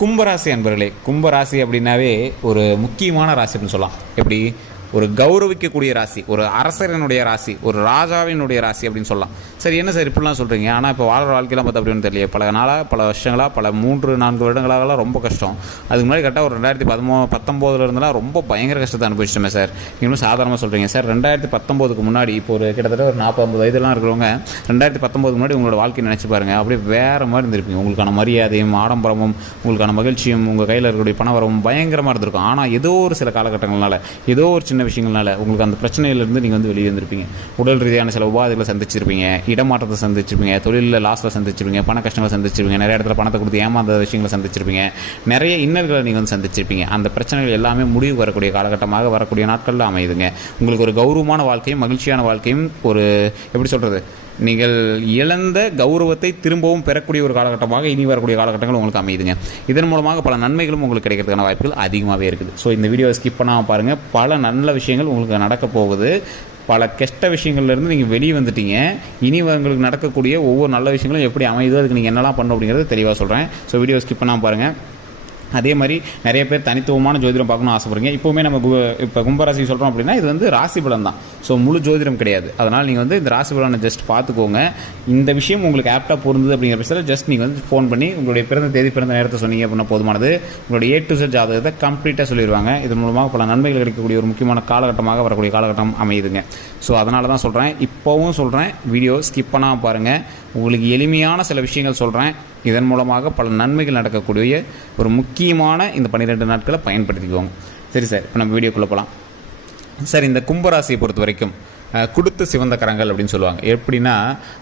கும்பராசி அன்பர்களே, கும்பராசி அப்படின்னாவே ஒரு முக்கியமான ராசி அப்படின்னு சொல்லலாம். எப்படி ஒரு கௌரவிக்கக்கூடிய ராசி, ஒரு அரசரனுடைய ராசி, ஒரு ராஜாவினுடைய ராசி அப்படின்னு சொல்லலாம். சரி, என்ன சார் இப்படிலாம் சொல்கிறீங்க? ஆனால் இப்போ வாழ்கிற வாழ்க்கையெல்லாம் பார்த்தா அப்படின்னு தெரியல. பல நாளாக, பல வருஷங்களாக, பல 3-4 வருடங்களாகலாம் ரொம்ப கஷ்டம். அதுக்கு முன்னாடி கரெக்டாக ஒரு 2019 இருந்தெல்லாம் ரொம்ப பயங்கர கஷ்டத்தை அனுபவிச்சிட்டோமே சார். இன்னும் சாதாரணமாக சொல்கிறீங்க சார். 2019க்கு முன்னாடி இப்போ ஒரு கிட்டத்தட்ட ஒரு 40-50 வயதுலாம் இருக்கிறவங்க 2019 முன்னாடி உங்களோட வாழ்க்கையை நினச்சி பாருங்கள். அப்படியே வேறு மாதிரி இருந்திருப்பீங்க. உங்களுக்கான மரியாதையும் ஆடம்பரமும் உங்களுக்கான மகிழ்ச்சியும் உங்கள் கையில் இருக்கக்கூடிய பணவரவும் பயங்கரமாக இருந்திருக்கும். ஆனால் ஏதோ ஒரு சில காலகட்டங்களால், ஏதோ ஒரு சின்ன விஷயங்கள்னால உங்களுக்கு அந்த பிரச்சனையிலேருந்து நீங்கள் வந்து வெளியே வந்திருப்பீங்க. உடல் ரீதியான சில உபாதைகளை சந்திச்சிருப்பீங்க, இடமாற்றத்தை சந்திச்சிருப்பீங்க, தொழிலில் லாஸில் சந்திச்சிருப்பீங்க, பண கஷ்டங்களை சந்திச்சிருப்பீங்க, நிறைய இடத்துல பணத்தை கொடுத்து ஏமாந்த விஷயங்களை சந்திச்சிருப்பீங்க, நிறைய இன்னல்களை நீங்கள் வந்து சந்திச்சிருப்பீங்க. அந்த பிரச்சனைகள் எல்லாமே முடிவு வரக்கூடிய காலகட்டமாக வரக்கூடிய நாட்களில் அமையுதுங்க. உங்களுக்கு ஒரு கௌரவமான வாழ்க்கையும் மகிழ்ச்சியான வாழ்க்கையும் ஒரு எப்படி சொல்கிறது, நீங்கள் இழந்த கௌரவத்தை திரும்பவும் பெறக்கூடிய ஒரு காலகட்டமாக இனி வரக்கூடிய காலகட்டங்கள் உங்களுக்கு அமையுதுங்க. இதன் மூலமாக பல நன்மைகளும் உங்களுக்கு கிடைக்கிறதுக்கான வாய்ப்புகள் அதிகமாகவே இருக்குது. ஸோ இந்த வீடியோவை ஸ்கிப் பண்ணாமல் பாருங்கள். பல நல்ல விஷயங்கள் உங்களுக்கு நடக்க போகுது. பல கெட்ட விஷயங்கள்லேருந்து நீங்கள் வெளியே வந்துட்டீங்க. இனி உங்களுக்கு நடக்கக்கூடிய ஒவ்வொரு நல்ல விஷயங்களும் எப்படி அமையுதோ அதுக்கு நீங்கள் என்னெல்லாம் பண்ணணும் அப்படிங்கிறது தெளிவாக சொல்கிறேன். ஸோ வீடியோ ஸ்கிப் பண்ணாமல் பாருங்கள். அதே மாதிரி நிறைய பேர் தனித்துவமான ஜோதிடம் பார்க்கணும்னு ஆசைப்படுறீங்க. இப்போவுமே நம்ம இப்போ கும்பராசி சொல்கிறோம் அப்படின்னா இது வந்து ராசி பலன் தான். ஸோ முழு ஜோதிடம் கிடையாது. அதனால் நீங்கள் வந்து இந்த ராசி பலனை ஜஸ்ட் பார்த்துக்கோங்க. இந்த விஷயம் உங்களுக்கு ஆப்டாக பொருந்தது அப்படிங்கிற பட்சத்தில் ஜஸ்ட் நீங்கள் வந்து ஃபோன் பண்ணி உங்களுடைய பிறந்த தேதி, பிறந்த நேரத்தை சொன்னீங்க அப்படின்னா போதுமானது. உங்களுடைய A to Z ஜாதகத்தை கம்ப்ளீட்டாக சொல்லிடுவாங்க. இதன் மூலமாக பல நன்மைகள் கிடைக்கக்கூடிய ஒரு முக்கியமான காலகட்டமாக வரக்கூடிய காலகட்டம் அமையுதுங்க. ஸோ அதனால தான் சொல்கிறேன், இப்போவும் சொல்கிறேன், வீடியோ ஸ்கிப் பண்ணாமல் பாருங்கள். உங்களுக்கு எளிமையான சில விஷயங்கள் சொல்கிறேன். இதன் மூலமாக பல நன்மைகள் நடக்கக்கூடிய ஒரு முக்கியமான இந்த 12 நாட்களை பயன்படுத்திக்குவோங்க. சரி சார், இப்போ நம்ம வீடியோக்குள்ளே போகலாம். சார், இந்த கும்பராசியை பொறுத்த வரைக்கும் கொடுத்து சிவந்த கரங்கள் அப்படின்னு சொல்லுவாங்க. எப்படின்னா,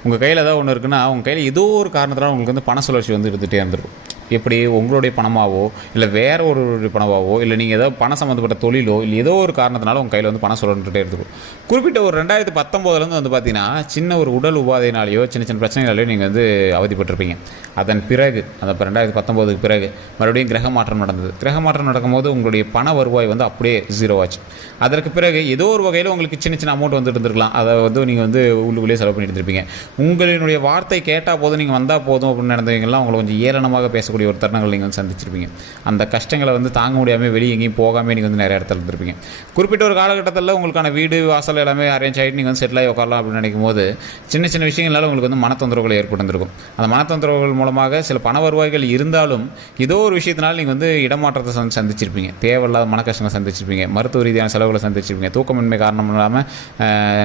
உங்கள் கையில் ஏதாவது ஒன்று இருக்குன்னா உங்கள் கையில் ஏதோ ஒரு காரணத்தினால உங்களுக்கு வந்து பண சுழற்சி வந்து இருந்துகிட்டே இருந்திருக்கும். எப்படி உங்களுடைய பணமாவோ இல்லை வேற ஒரு பணமாவோ இல்லை நீங்கள் ஏதோ பணம் சம்மந்தப்பட்ட தொழிலோ இல்லை ஏதோ ஒரு காரணத்தினால உங்கள் கையில் வந்து பணம் சுழன்றுட்டே இருக்கும். குறிப்பிட்ட ஒரு 2019 வந்து பார்த்தீங்கன்னா சின்ன ஒரு உடல் உபாதையினாலேயோ சின்ன சின்ன பிரச்சனைகளாலேயோ நீங்கள் வந்து அவதிப்பட்டிருப்பீங்க. அதன் பிறகு அந்த 2019க்கு பிறகு மறுபடியும் கிரக மாற்றம் நடந்தது. கிரக மாற்றம் நடக்கும்போது உங்களுடைய பண வருவாய் வந்து அப்படியே 0 ஆச்சு. அதற்கு பிறகு ஏதோ ஒரு வகையில் உங்களுக்கு சின்ன சின்ன அமௌண்ட் வந்துட்டு இருந்திருக்கலாம். அதை வந்து நீங்கள் வந்து உள்ளுக்குள்ளேயே செலவு பண்ணிட்டு இருந்திருப்பீங்க. உங்களுடைய வார்த்தை கேட்டால் போதும், நீங்கள் வந்தால் போதும் அப்படின்னு நடந்தவங்கலாம் உங்களை கொஞ்சம் ஏளனமாக பேசக்கூடிய ஒரு தருணங்கள் நீங்கள் வந்து சந்திச்சிருப்பீங்க. அந்த கஷ்டங்களை வந்து தாங்க முடியாமல் வெளியே எங்கேயும் போகாமல் நீங்கள் வந்து நிறைய இடத்துல இருந்திருப்பீங்க. குறிப்பிட்ட ஒரு காலகட்டத்தில் உங்களுக்கான வீடு வாசல் எல்லாமே அரேஞ்ச் ஆகிட்டு நீங்கள் வந்து செட்டில் ஆகி உட்காரலாம் அப்படின்னு நினைக்கும் போது சின்ன சின்ன விஷயங்களால் உங்களுக்கு வந்து மனத்தொந்தரவுகள் ஏற்பட்டிருக்கும். அந்த மனத்தொந்தரவுகள் மூலமாக சில பண வருவாய்கள் இருந்தாலும் ஏதோ ஒரு விஷயத்தினால நீங்கள் வந்து இடமாற்றத்தை சந்திச்சிருப்பீங்க. தேவையில்லாத மன கஷ்டங்களை சந்திச்சிருப்பீங்க. மருத்துவ ரீதியான செலவுகளை சந்திச்சிருப்பீங்க. தூக்கமின்மை காரணம் இல்லாமல்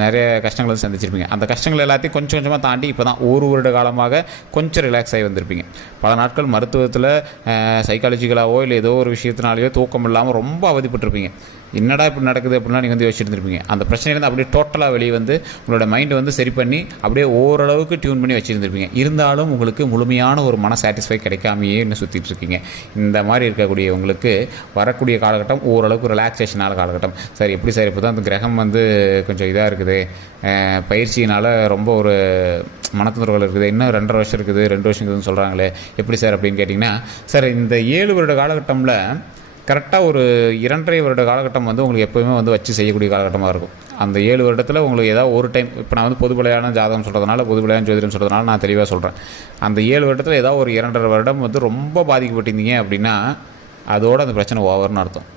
நிறைய கஷ்டங்களை சந்திச்சிருப்பீங்க. அந்த கஷ்டங்கள் எல்லாத்தையும் கொஞ்சம் கொஞ்சமாக தாண்டி இப்போ தான் ஒரு வருட காலமாக கொஞ்சம் ரிலாக்ஸ் ஆகி வந்திருப்பீங்க. பல நாட்கள் மருத்துவத்தில் சைக்காலஜிக்கலாவோ இல்லை ஏதோ ஒரு விஷயத்தினாலேயோ தூக்கம் இல்லாமல் ரொம்ப அவதிப்பட்டிருப்பீங்க. என்னடா இப்படி நடக்குது அப்படின்னா நீங்கள் வந்து யோசிச்சுருந்துருப்பீங்க. அந்த பிரச்சனையிலேருந்து அப்படியே டோட்டலாக வெளியே வந்து உங்களோட மைண்டை வந்து சரி பண்ணி அப்படியே ஓரளவுக்கு டியூன் பண்ணி வச்சுருந்துருப்பீங்க. இருந்தாலும் உங்களுக்கு முழுமையான ஒரு மன சாட்டிஸ்ஃபை கிடைக்காமையே இன்னும் சுற்றிட்டு இருக்கீங்க. இந்த மாதிரி இருக்கக்கூடிய உங்களுக்கு வரக்கூடிய காலகட்டம் ஓரளவுக்கு ரிலாக்ஸேஷனான காலகட்டம். சார், எப்படி சார் இப்போ தான் அந்த கிரகம் வந்து கொஞ்சம் இதாக இருக்குது, பயிற்சியினால் ரொம்ப ஒரு மனத்தொந்தரவுகள் இருக்குது, இன்னும் 2.5 வருஷம் இருக்குது, 2 வருஷம் இருக்குதுன்னு சொல்கிறாங்களே, எப்படி சார் அப்படின்னு கேட்டிங்கன்னா, சார் இந்த 7 வருட காலகட்டமில் கரெக்டாக ஒரு 2.5 வருட காலகட்டம் வந்து உங்களுக்கு எப்போயுமே வந்து வச்சு செய்யக்கூடிய காலகட்டமாக இருக்கும். அந்த 7 வருடத்தில் உங்களுக்கு ஏதாவது ஒரு டைம், இப்போ நான் வந்து பொதுப்படையான ஜாதகம் சொல்கிறதுனால, பொதுப்படையான ஜோதிடம் சொல்கிறதுனால நான் தெளிவாக சொல்கிறேன். அந்த 7 வருடத்தில் ஏதாவது ஒரு 2.5 வருடம் வந்து ரொம்ப பாதிக்கப்பட்டிருந்தீங்க அப்படின்னா அதோடு அந்த பிரச்சனை ஓவர்னு அர்த்தம்.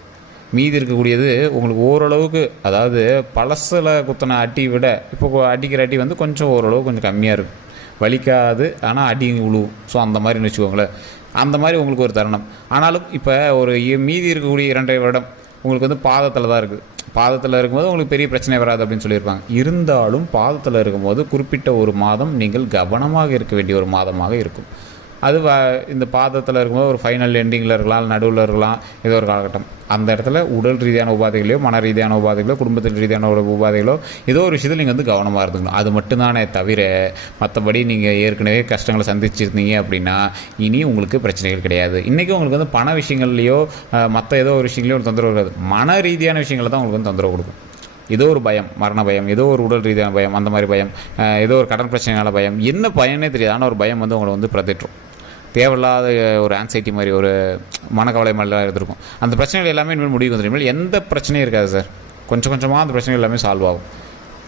மீதி இருக்கக்கூடியது உங்களுக்கு ஓரளவுக்கு, அதாவது பழசில் குத்தின அடி விட இப்போ அடிக்கிற அடி வந்து கொஞ்சம் ஓரளவு கொஞ்சம் கம்மியாக இருக்கும். வலிக்காது, ஆனால் அடி உழுவும். ஸோ அந்த மாதிரின்னு வச்சுக்கோங்களேன். அந்த மாதிரி உங்களுக்கு ஒரு தருணம். ஆனாலும் இப்போ ஒரு மீதி இருக்கக்கூடிய 2.5 வருடம் உங்களுக்கு வந்து பாதத்தில் தான் இருக்குது. பாதத்தில் இருக்கும்போது உங்களுக்கு பெரிய பிரச்சனை வராது அப்படின்னு சொல்லியிருப்பாங்க. இருந்தாலும் பாதத்தில் இருக்கும்போது குறிப்பிட்ட ஒரு மாதம் நீங்கள் கவனமாக இருக்க வேண்டிய ஒரு மாதமாக இருக்கும். அது இந்த பாதத்தில் இருக்கும்போது ஒரு ஃபைனல் எண்டிங்கில் இருக்கலாம், நடுவில் இருக்கலாம், ஏதோ ஒரு காலகட்டம். அந்த இடத்துல உடல் ரீதியான உபாதைகளோ, மன ரீதியான உபாதைகளோ, குடும்பத்தில் ரீதியான உபாதைகளோ ஏதோ ஒரு விஷயத்தில் நீங்கள் வந்து கவனமாக இருந்துக்கணும். அது மட்டும்தானே தவிர மற்றபடி நீங்கள் ஏற்கனவே கஷ்டங்களை சந்திச்சிருந்தீங்க அப்படின்னா இனி உங்களுக்கு பிரச்சனைகள் கிடையாது. இன்றைக்கி உங்களுக்கு வந்து பண விஷயங்கள்லையோ மற்ற ஏதோ ஒரு விஷயங்களையோ ஒரு தொந்தரவு இருக்காது. மன ரீதியான விஷயங்களை தான் உங்களுக்கு வந்து தொந்தரவு கொடுக்கும். ஏதோ ஒரு பயம், மரண பயம், ஏதோ ஒரு உடல் ரீதியான பயம், அந்த மாதிரி பயம், ஏதோ ஒரு கடன் பிரச்சனையால பயம், என்ன பயனே தெரியாது. ஆனால் ஒரு பயம் வந்து உங்களை வந்து பிரதிட்டுரும். தேவையில்லாத ஒரு ஆன்சைட்டி மாதிரி, ஒரு மனக்கவலை மாதிரிலாம் இருந்திருக்கும். அந்த பிரச்சனைகள் எல்லாமே இனிமேல் முடிவு வந்துடும். எந்த பிரச்சனையும் இருக்காது சார். கொஞ்சம் கொஞ்சமாக அந்த பிரச்சனைகள் எல்லாமே சால்வ் ஆகும்.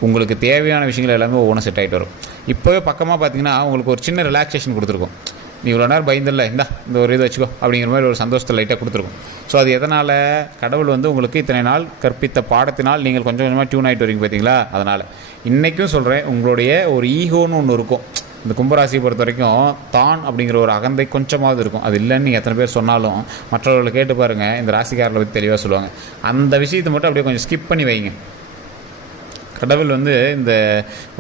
உங்களுக்கு தேவையான விஷயங்கள் எல்லாமே ஒவ்வொன்றும் செட் ஆகிட்டு வரும். இப்போவே பக்கமாக பார்த்தீங்கன்னா உங்களுக்கு ஒரு சின்ன ரிலாக்ஸேஷன் கொடுத்துருக்கும். நீ இவ்வளோ நேரம் பயந்தில்ல, இந்த ஒரு இது வச்சுக்கோ அப்படிங்கிற மாதிரி ஒரு சந்தோஷத்தை லைட்டாக கொடுத்துருக்கும். ஸோ அது எதனால், கடவுள் வந்து உங்களுக்கு இத்தனை நாள் கற்பித்த பாடத்தினால் நீங்கள் கொஞ்சம் கொஞ்சமாக டியூன் ஆகிட்டு வரீங்க பார்த்தீங்களா. அதனால் இன்றைக்கும் சொல்கிறேன், உங்களுடைய ஒரு ஈகோன்னு ஒன்று இருக்கும். இந்த கும்பராசியை பொறுத்த வரைக்கும் தான் அப்படிங்கிற ஒரு அகந்தை கொஞ்சமாவது இருக்கும். அது இல்லைன்னு நீங்கள் எத்தனை பேர் சொன்னாலும் மற்றவர்களை கேட்டு பாருங்கள், இந்த ராசிக்காரர்களை பற்றி தெளிவாக சொல்லுவாங்க. அந்த விஷயத்தை மட்டும் அப்படியே கொஞ்சம் ஸ்கிப் பண்ணி வைங்க. கடவுள் வந்து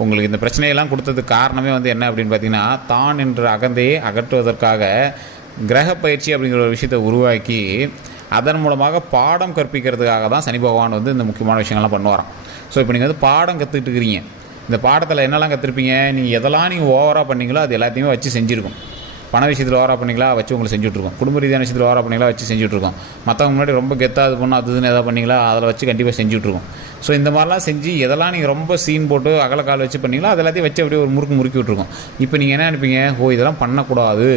உங்களுக்கு இந்த பிரச்சனையெல்லாம் கொடுத்ததுக்கு காரணமே வந்து என்ன அப்படின்னு பார்த்தீங்கன்னா, தான் என்ற அகந்தையை அகற்றுவதற்காக கிரக பயிற்சி அப்படிங்கிற ஒரு விஷயத்தை உருவாக்கி அதன் மூலமாக பாடம் கற்பிக்கிறதுக்காக தான் சனி பகவான் வந்து இந்த முக்கியமான விஷயங்கள்லாம் பண்ணுவாராம். ஸோ இப்போ நீங்கள் வந்து பாடம் கற்றுக்கிட்டு இருக்கிறீங்க. இந்த பாடத்தில் என்னெல்லாம் கற்றுருப்பீங்க, நீங்கள் எதெல்லாம் நீங்கள் ஓவராக பண்ணீங்களோ அது எல்லாத்தையுமே வச்சு செஞ்சுருக்கும். பண விஷயத்தில் ஓவராக பண்ணிங்களா வச்சு உங்களை செஞ்சுட்ருக்கோம். குடும்ப ரீதியான விஷயத்தில் ஓவராக பண்ணிங்களா வச்சு செஞ்சுட்ருக்கோம். மற்றவங்க முன்னாடி ரொம்ப கெத்தாக அது பண்ணணும் அதுன்னு எதாவது பண்ணிங்களா அதில் வச்சு கண்டிப்பாக செஞ்சுட்ருக்கோம். ஸோ இந்த மாதிரிலாம் செஞ்சு எதெல்லாம் நீங்கள் ரொம்ப சீன் போட்டு அகலக்கால் வச்சு பண்ணீங்களோ அது எல்லாத்தையும் வச்சு அப்படியே ஒரு முறுக்கி விட்ருக்கோம். இப்போ நீங்கள் என்ன நினைப்பீங்க, இதெல்லாம் பண்ணக்கூடாது,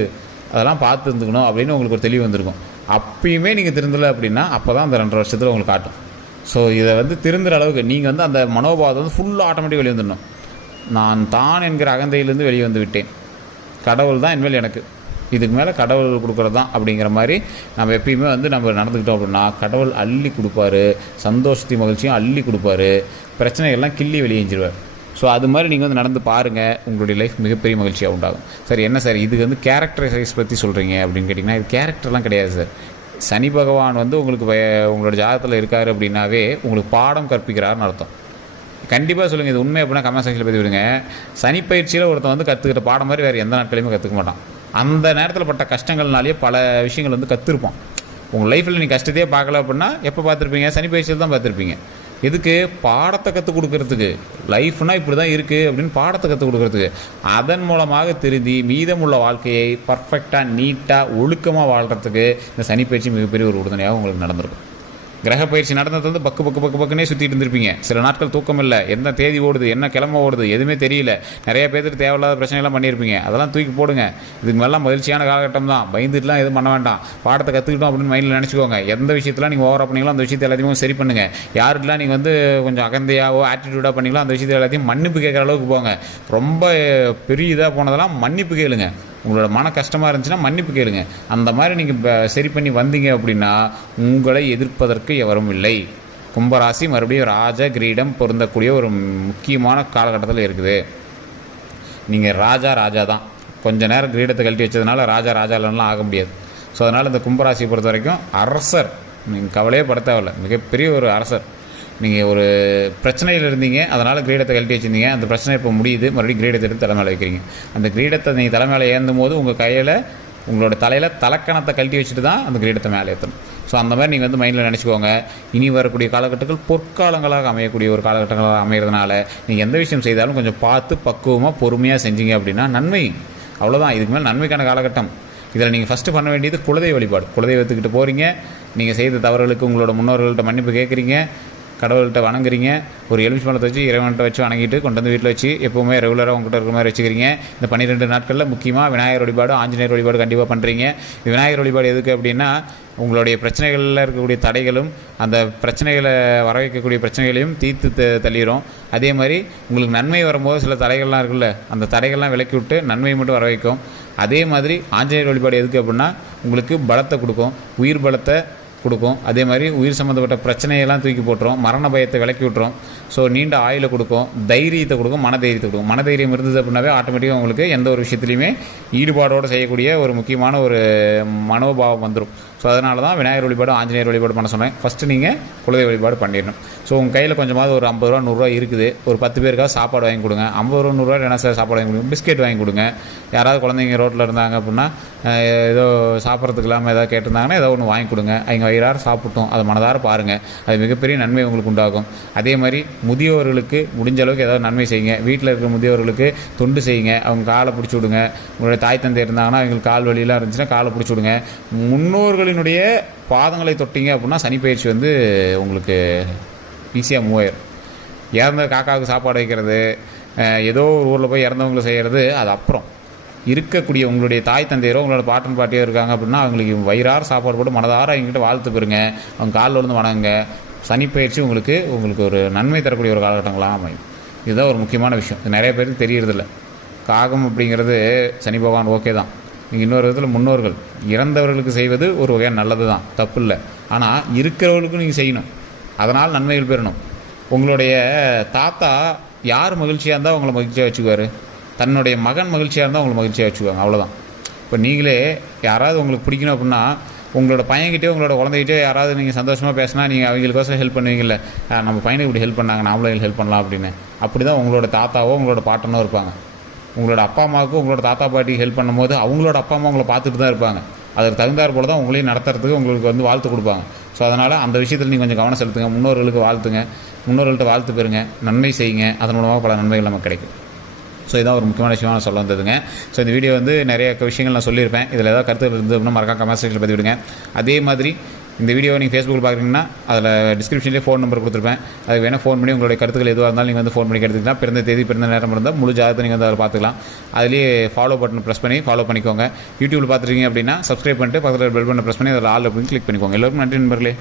அதெல்லாம் பார்த்து இருந்துக்கணும் அப்படின்னு உங்களுக்கு ஒரு தெளிவு வந்திருக்கும். அப்பயுமே நீங்கள் திருந்தலை அப்படின்னா அப்போ தான் அந்த 2.5 வருஷத்தில் உங்களுக்கு காட்டும். ஸோ இதை வந்து திருந்துற அளவுக்கு நீங்கள் வந்து அந்த மனோபாவத்தை வந்து ஃபுல்லாக ஆட்டோமேட்டிக் வெளியே வந்துடணும். நான் தான் என்கிற அகந்தையிலேருந்து வெளியே வந்து விட்டேன், கடவுள் தான் இனிமேல் எனக்கு, இதுக்கு மேலே கடவுள் கொடுக்குறது தான் அப்படிங்கிற மாதிரி நம்ம எப்பயுமே வந்து நம்ம நடந்துக்கிட்டோம் அப்படின்னா கடவுள் அள்ளி கொடுப்பாரு, சந்தோஷத்தையும் மகிழ்ச்சியும் அள்ளி கொடுப்பாரு, பிரச்சனைகள்லாம் கிள்ளி வெளியேஞ்சிருவார். ஸோ அது மாதிரி நீங்கள் வந்து நடந்து பாருங்கள், உங்களுடைய லைஃப் மிகப்பெரிய மகிழ்ச்சியாக உண்டாகும். சார் என்ன சார் இதுக்கு வந்து கேரக்டரைஸ் பற்றி சொல்கிறீங்க அப்படின்னு கேட்டிங்கன்னா, இது கேரக்டர்லாம் கிடையாது சார். சனி பகவான் வந்து உங்களுக்கு உங்களோட ஜாதகத்தில் இருக்கார் அப்படின்னாவே உங்களுக்கு பாடம் கற்பிக்கிறாருன்னு அர்த்தம். கண்டிப்பாக சொல்லுங்கள், இது உண்மை அப்படின்னா கமெண்ட் செக்ஷனில் பற்றி விடுங்க. சனி பயிற்சியில் ஒருத்தன் வந்து கற்றுக்கிட்ட பாடம் மாதிரி வேறு எந்த நாட்களையுமே கற்றுக்க மாட்டான். அந்த நேரத்தில் பட்ட கஷ்டங்கள்னாலேயே பல விஷயங்கள் வந்து கற்றுருப்பான். உங்கள் லைஃப்பில் நீங்கள் கஷ்டத்தையே பார்க்கல அப்படின்னா எப்போ பார்த்துருப்பீங்க, சனி பயிற்சியில் தான் பார்த்துருப்பீங்க. எதுக்கு, பாடத்தை கற்றுக் கொடுக்கறதுக்கு. லைஃப்னால் இப்படி தான் இருக்குது அப்படின்னு பாடத்தை கற்றுக் கொடுக்கறதுக்கு. அதன் மூலமாக திருந்தி மீதமுள்ள வாழ்க்கையை பர்ஃபெக்டாக நீட்டாக ஒழுக்கமாக வாழ்கிறதுக்கு இந்த சனி பயிற்சி மிகப்பெரிய ஒரு உறுதுணையாக உங்களுக்கு நடந்திருக்கும். கிரக பயிற்சி நடந்தது வந்து பக்குனே சுற்றிட்டு இருந்திருப்பீங்க. சில நாட்கள் தூக்கம் இல்லை, என்ன தேதி ஓடுது, என்ன கிழமை ஓடுது எதுவுமே தெரியல. நிறைய பேருக்கு தேவையில்லாத பிரச்சனைலாம் பண்ணியிருப்பீங்க. அதெல்லாம் தூக்கி போடுங்க. இதுக்கு மேலாம் மகிழ்ச்சியான காலகட்டம் தான். பயந்துட்டுலாம் எதுவும் பண்ண வேண்டாம். பாடத்தை கற்றுக்கிட்டோம் அப்படின்னு மைண்டில் நினச்சிக்கோங்க. எந்த விஷயத்தில் நீங்கள் ஓவராக பண்ணீங்களோ அந்த விஷயத்தை எல்லாத்தையும் சரி பண்ணுங்கள். யாருக்கெல்லாம் நீங்கள் வந்து கொஞ்சம் அகந்தையாவோ ஆட்டிடியூடாக பண்ணீங்களோ அந்த விஷயத்தை எல்லாத்தையும் மன்னிப்பு கேட்குற அளவுக்கு போங்க. ரொம்ப பெரிய இதாக போனதெல்லாம் மன்னிப்பு கேளுங்க. உங்களோட மன கஷ்டமாக இருந்துச்சுன்னா மன்னிப்பு கேளுங்க. அந்த மாதிரி நீங்கள் சரி பண்ணி வந்தீங்க அப்படின்னா உங்களை எதிர்ப்பதற்கு எவரும் இல்லை. கும்பராசி மறுபடியும் ராஜ கிரீடம் பொருந்தக்கூடிய ஒரு முக்கியமான காலகட்டத்தில் இருக்குது. நீங்கள் ராஜா தான். கொஞ்சம் நேரம் கிரீடத்தை கழட்டி வச்சதுனால ராஜாலாம் ஆக முடியாது. ஸோ அதனால் இந்த கும்பராசியை பொறுத்த வரைக்கும் அரசர், நீங்கள் கவலையே பட தேவையில்லை, மிகப்பெரிய ஒரு அரசர். நீங்கள் ஒரு பிரச்சனையில் இருந்தீங்க, அதனால் கிரீடத்தை கழட்டி வச்சுருந்தீங்க. அந்த பிரச்சனை இப்போ முடியுது, மறுபடியும் கிரீடத்தை எடுத்து தலைமையில் வைக்கிறீங்க. அந்த கிரீடத்தை நீங்கள் தலைமையில் ஏந்தும் போது உங்கள் கையில் உங்களோட தலையில் தலக்கணத்தை கழட்டி வச்சுட்டு தான் அந்த கிரீடத்தை மேலே ஏற்றணும். ஸோ அந்த மாதிரி நீங்கள் வந்து மைண்டில் நினச்சிக்கோங்க. இனி வரக்கூடிய காலகட்டங்கள் பொற்காலங்களாக அமையக்கூடிய ஒரு காலகட்டங்களாக அமைகிறதுனால நீங்கள் எந்த விஷயம் செய்தாலும் கொஞ்சம் பார்த்து பக்குவமாக பொறுமையாக செஞ்சீங்க அப்படின்னா நன்மை. அவ்வளோதான், இதுக்கு மேலே நன்மைக்கான காலகட்டம். இதில் நீங்கள் ஃபஸ்ட்டு பண்ண வேண்டியது குலதெய்வ வழிபாடு. குலதெய்வத்துக்கிட்ட போகிறீங்க, நீங்கள் செய்த தவறுகளுக்கு உங்களோட முன்னோர்கள்ட்ட மன்னிப்பு கேட்குறீங்க, கடவுள்கிட்ட வணங்குறீங்க. ஒரு எலுமிச்சம்பழத்தை வச்சு இறைவன்கிட்ட வச்சு வணங்கிட்டு கொண்டு வந்து வீட்டில் வச்சு எப்போவுமே ரெகுலராக உங்கள்கிட்ட இருக்கிற மாதிரி வச்சுக்கிறீங்க. இந்த 12 நாட்களில் முக்கியமாக விநாயகர் வழிபாடு, ஆஞ்சநேயர் வழிபாடு கண்டிப்பாக பண்ணுறீங்க. இந்த விநாயகர் வழிபாடு எதுக்கு அப்படின்னா, உங்களுடைய பிரச்சனைகளில் இருக்கக்கூடிய தடைகளும் அந்த பிரச்சனைகளை வர வைக்கக்கூடிய பிரச்சனைகளையும் தீர்த்து தள்ளிடும். அதே மாதிரி உங்களுக்கு நன்மை வரும்போது சில தடைகள்லாம் இருக்குல்ல, அந்த தடைகள்லாம் விலக்கி விட்டு நன்மையை மட்டும் வர வைக்கும். அதே மாதிரி ஆஞ்சநேயர் வழிபாடு எதுக்கு அப்படின்னா, உங்களுக்கு பலத்தை கொடுக்கும், உயிர் பலத்தை கொடுக்கும். அதே மாதிரி உயிர் சம்மந்தப்பட்ட பிரச்சனையெல்லாம் தூக்கி போட்டுரும், மரண பயத்தை விலக்கி விட்டுரும். ஸோ நீண்ட ஆயுளை கொடுக்கும், தைரியத்தை கொடுக்கும், மனதைரியத்தை கொடுக்கும். மனதைரியம் இருந்தது அப்படின்னாவே ஆட்டோமேட்டிக்காக உங்களுக்கு எந்த ஒரு விஷயத்துலையுமே ஈடுபாடோடு செய்யக்கூடிய ஒரு முக்கியமான ஒரு மனோபாவம் வந்துடும். ஸோ அதனால தான் விநாயகர் வழிபாடு, ஆஞ்சநேயர் வழிபாடு பண்ண சொன்னேன். ஃபஸ்ட்டு நீங்கள் குலதெய்வ வழிபாடு பண்ணிடணும். ஸோ உங்கள் கையில் கொஞ்சமாவது ஒரு 50 ரூபா 100 ரூபா இருக்குது, ஒரு 10 பேருக்காக சாப்பாடு வாங்கி கொடுங்க. 50 ரூபா 100 ரூபா என்ன சார் சாப்பாடு வாங்கி கொடுங்க, பிஸ்கெட் வாங்கி கொடுங்க. யாராவது குழந்தைங்க ரோட்டில் இருந்தாங்க அப்படின்னா ஏதோ சாப்பிட்றதுக்கு இல்லாமல் ஏதாவது கேட்டிருந்தாங்கன்னா ஏதோ ஒன்று வாங்கி கொடுங்க. அவங்க வயிறார சாப்பிட்டோம், அதை மனதார பாருங்கள், அது மிகப்பெரிய நன்மை உங்களுக்கு உண்டாகும். அதே மாதிரி முதியோர்களுக்கு முடிஞ்ச அளவுக்கு ஏதாவது நன்மை செய்யுங்க. வீட்டில் இருக்கிற முதியோர்களுக்கு தொண்டு செய்யுங்க. அவங்க காலை பிடிச்சி விடுங்க. உங்களுடைய தாய் தந்தை இருந்தாங்கன்னா அவங்களுக்கு கால் வலியெல்லாம் இருந்துச்சுன்னா காலை பிடிச்சி விடுங்க. முன்னோர்களினுடைய பாதங்களை தொட்டிங்க அப்படின்னா சனி பயிற்சி வந்து உங்களுக்கு ஈஸியாக மூவாயிரும். இறந்த காக்காவுக்கு சாப்பாடு வைக்கிறது, ஏதோ ஒரு ஊரில் போய் இறந்தவங்களை செய்கிறது அது அப்புறம். இருக்கக்கூடிய உங்களுடைய தாய் தந்தையரோ உங்களோட பாட்டன் பாட்டியோ இருக்காங்க அப்படின்னா அவங்களுக்கு வயிறார சாப்பாடு போட்டு மனதார அவங்ககிட்ட வாழ்த்து பெறுங்க, அவங்க காலில் விழுந்து வணங்குங்க. சனிப்பயிற்சி உங்களுக்கு ஒரு நன்மை தரக்கூடிய ஒரு காலகட்டங்களாக அமையும். இதுதான் ஒரு முக்கியமான விஷயம். இது நிறைய பேருக்கு தெரியறதில்ல. காகம் அப்படிங்கிறது சனி பகவான் ஓகே தான், நீங்கள் இன்னொரு விதத்தில் முன்னோர்கள் இறந்தவர்களுக்கு செய்வது ஒரு வகையான நல்லது தான், தப்பு இல்லை. ஆனால் இருக்கிறவர்களுக்கும் நீங்கள் செய்யணும், அதனால் நன்மைகள் பெறணும். உங்களுடைய தாத்தா யார் மகிழ்ச்சியாக இருந்தால் உங்களை மகிழ்ச்சியாக வச்சுக்குவார்? தன்னுடைய மகன் மகிழ்ச்சியாக இருந்தால் உங்களை மகிழ்ச்சியாக வச்சுக்குவாங்க, அவ்வளோதான். இப்போ நீங்களே யாராவது உங்களுக்கு பிடிக்கணும் அப்படின்னா உங்களோட பையன்கிட்டே உங்களோட குழந்தைகிட்டே யாராவது நீங்கள் சந்தோஷமாக பேசினா நீங்கள் அவங்களுக்கோசரம் ஹெல்ப் பண்ணுவீங்கல்ல, நம்ம பையனுக்கு இப்படி ஹெல்ப் பண்ணாங்க நாமளும் ஹெல்ப் பண்ணலாம் அப்படின்னு. அப்படி தான் உங்களோட தாத்தாவோ உங்களோட பாட்டனோ இருப்பாங்க. உங்களோட அப்பா அம்மாவுக்கு உங்களோட தாத்தா பாட்டிக்கு ஹெல்ப் பண்ணும்போது அவங்களோட அப்பா அம்மா உங்களை பார்த்துட்டு தான் இருப்பாங்க. அதற்கு தகுந்தாற் போல தான் உங்களையும் நடத்துறதுக்கு உங்களுக்கு வந்து வாழ்த்து கொடுப்பாங்க. ஸோ அதனால் அந்த விஷயத்தில் நீங்கள் கொஞ்சம் கவனம் செலுத்துங்க, முன்னோர்களுக்கு வாழ்த்துங்க, முன்னோர்கள்ட்ட வாழ்த்து பெறுங்க, நன்மை செய்யுங்க, அதன் மூலமாக பல நன்மைகள் நமக்கு கிடைக்கும். ஸோ இதான் ஒரு முக்கியமான விஷயமாக சொல்ல வந்ததுங்க. ஸோ இந்த வீடியோ வந்து நிறைய விஷயங்கள் நான் சொல்லியிருப்பேன். இதில் ஏதாவது கருத்துக்கள் இருந்து அப்படின்னா மறக்காம கமெண்ட் செக்ஷனில் பதிவிடுங்க. அதே மாதிரி இந்த வீடியோவை நீங்கள் ஃபேஸ்புக்கில் பார்க்குறீங்கன்னா அதில் டிஸ்கிரிப்ஷன்லேயே ஃபோன் நம்பர் கொடுத்துருப்பேன். அதுக்கு வேணால் ஃபோன் பண்ணி உங்களுடைய கருத்துக்கள் எதுவாக இருந்தாலும் நீங்கள் வந்து ஃபோன் பண்ணி எடுத்துக்கலாம். பிறந்த தேதி பிறந்த நேரம் இருந்தால் முழு ஜாதகத்தை நீங்கள் வந்து அதில் பார்த்துக்கலாம். அதுலேயே ஃபாலோ பட்டன் ப்ரெஸ் பண்ணி ஃபாலோ பண்ணிக்கோங்க. யூடியூப்பில் பார்த்துருக்கீங்க அப்படின்னா சப்ஸ்கிரைப் பண்ணிட்டு பக்கத்தில் பெல் பட்டனை ப்ரெஸ் பண்ணி அதில் ஆல் அப்படின்னு கிளிக் பண்ணிக்கோங்க. எல்லோருக்கும் நன்றி நண்பர்களே.